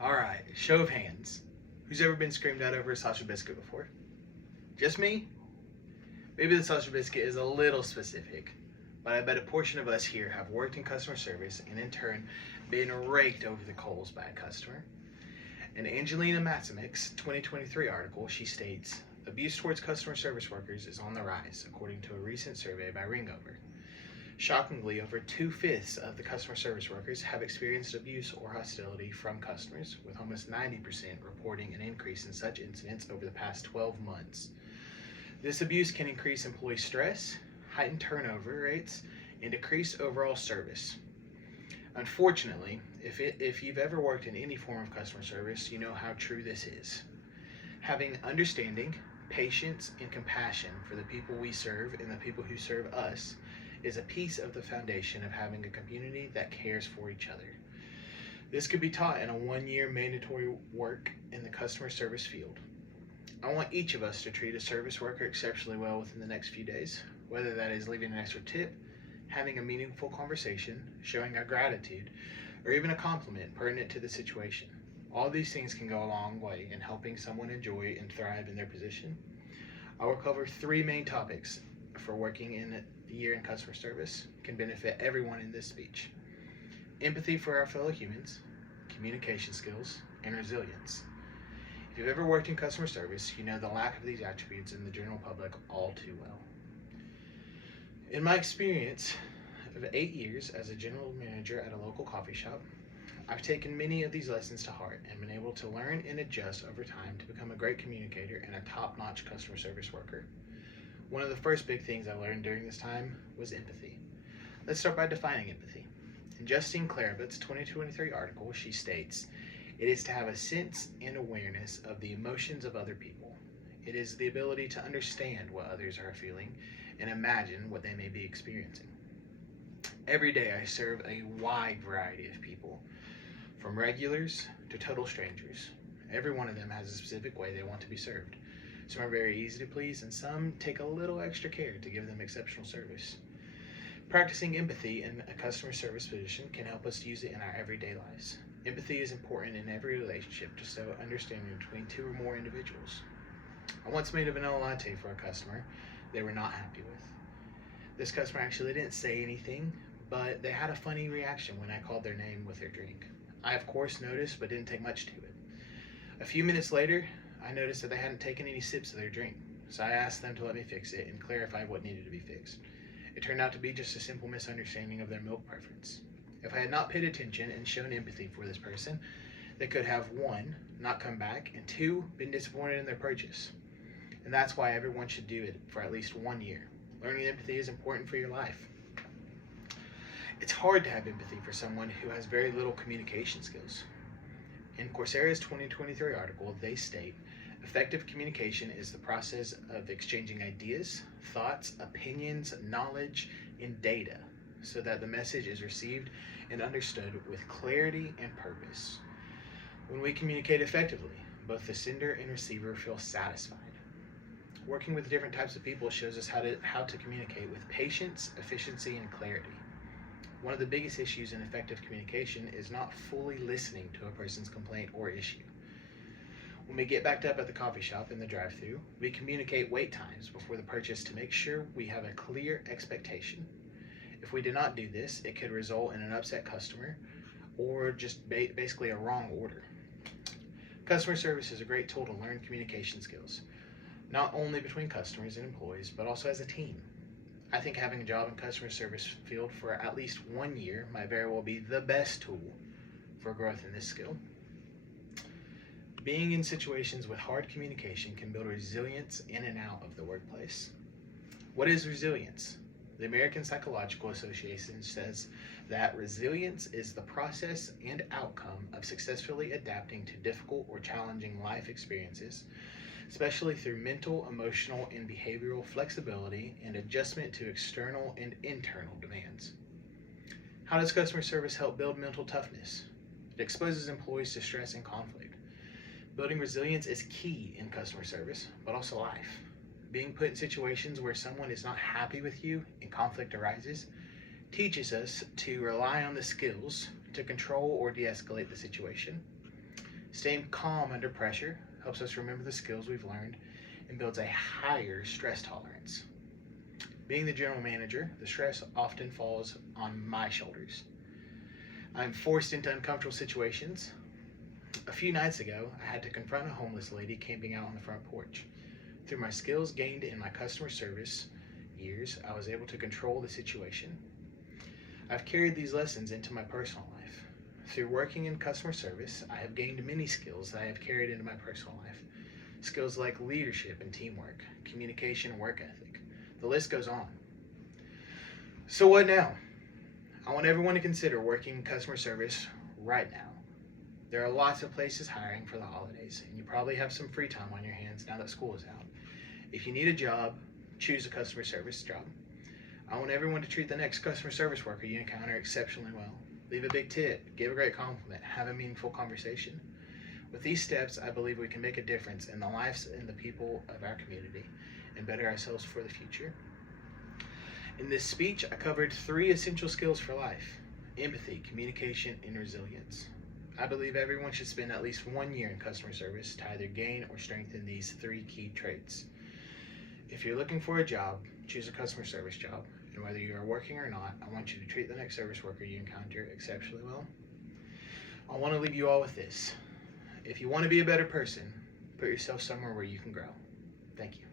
All right, show of hands. Who's ever been screamed at over a sausage biscuit before? Just me? Maybe the sausage biscuit is a little specific, but I bet a portion of us here have worked in customer service and in turn been raked over the coals by a customer. In Angelina Matsamik's 2023 article, she states, abuse towards customer service workers is on the rise, according to a recent survey by Ringover. Shockingly, over 2/5 of the customer service workers have experienced abuse or hostility from customers, with almost 90% reporting an increase in such incidents over the past 12 months. This abuse can increase employee stress, heighten turnover rates, and decrease overall service. Unfortunately, if you've ever worked in any form of customer service, you know how true this is. Having understanding, patience, and compassion for the people we serve and the people who serve us is a piece of the foundation of having a community that cares for each other. This could be taught in a 1-year mandatory work in the customer service field. I want each of us to treat a service worker exceptionally well within the next few days, whether that is leaving an extra tip, having a meaningful conversation, showing our gratitude, or even a compliment pertinent to the situation. All these things can go a long way in helping someone enjoy and thrive in their position. I will cover 3 main topics for working in the year in customer service can benefit everyone in this speech: empathy for our fellow humans, communication skills, and resilience. If you've ever worked in customer service, you know the lack of these attributes in the general public all too well. In my experience of 8 years as a general manager at a local coffee shop, I've taken many of these lessons to heart and been able to learn and adjust over time to become a great communicator and a top-notch customer service worker. One of the first big things I learned during this time was empathy. Let's start by defining empathy. In Justine Clarabut's 2023 article, she states, it is to have a sense and awareness of the emotions of other people. It is the ability to understand what others are feeling and imagine what they may be experiencing. Every day I serve a wide variety of people, from regulars to total strangers. Every one of them has a specific way they want to be served. Some are very easy to please, and some take a little extra care to give them exceptional service. Practicing empathy in a customer service position can help us use it in our everyday lives. Empathy is important in every relationship to show understanding between 2 or more individuals. I once made a vanilla latte for a customer they were not happy with. This customer actually didn't say anything, but they had a funny reaction when I called their name with their drink. I of course noticed, but didn't take much to it. A few minutes later, I noticed that they hadn't taken any sips of their drink, so I asked them to let me fix it and clarify what needed to be fixed. It turned out to be just a simple misunderstanding of their milk preference. If I had not paid attention and shown empathy for this person, they could have 1, not come back, and 2, been disappointed in their purchase. And that's why everyone should do it for at least 1 year. Learning empathy is important for your life. It's hard to have empathy for someone who has very little communication skills. In Coursera's 2023 article, they state, effective communication is the process of exchanging ideas, thoughts, opinions, knowledge, and data so that the message is received and understood with clarity and purpose. When we communicate effectively, both the sender and receiver feel satisfied. Working with different types of people shows us how to communicate with patience, efficiency, and clarity. One of the biggest issues in effective communication is not fully listening to a person's complaint or issue. When we get backed up at the coffee shop in the drive-thru, we communicate wait times before the purchase to make sure we have a clear expectation. If we do not do this, it could result in an upset customer or just basically a wrong order. Customer service is a great tool to learn communication skills, not only between customers and employees, but also as a team. I think having a job in customer service field for at least 1 year might very well be the best tool for growth in this skill. Being in situations with hard communication can build resilience in and out of the workplace. What is resilience? The American Psychological Association says that resilience is the process and outcome of successfully adapting to difficult or challenging life experiences, especially through mental, emotional, and behavioral flexibility and adjustment to external and internal demands. How does customer service help build mental toughness? It exposes employees to stress and conflict. Building resilience is key in customer service, but also life. Being put in situations where someone is not happy with you and conflict arises teaches us to rely on the skills to control or de-escalate the situation. Staying calm under pressure helps us remember the skills we've learned and builds a higher stress tolerance. Being the general manager, the stress often falls on my shoulders. I'm forced into uncomfortable situations. A few nights ago, I had to confront a homeless lady camping out on the front porch. Through my skills gained in my customer service years, I was able to control the situation. I've carried these lessons into my personal life. Through working in customer service, I have gained many skills that I have carried into my personal life. Skills like leadership and teamwork, communication and work ethic. The list goes on. So what now? I want everyone to consider working in customer service right now. There are lots of places hiring for the holidays, and you probably have some free time on your hands now that school is out. If you need a job, choose a customer service job. I want everyone to treat the next customer service worker you encounter exceptionally well. Leave a big tip, give a great compliment, have a meaningful conversation. With these steps, I believe we can make a difference in the lives and the people of our community and better ourselves for the future. In this speech, I covered 3 essential skills for life: empathy, communication, and resilience. I believe everyone should spend at least 1 year in customer service to either gain or strengthen these 3 key traits. If you're looking for a job, choose a customer service job. And whether you are working or not, I want you to treat the next service worker you encounter exceptionally well. I want to leave you all with this. If you want to be a better person, put yourself somewhere where you can grow. Thank you.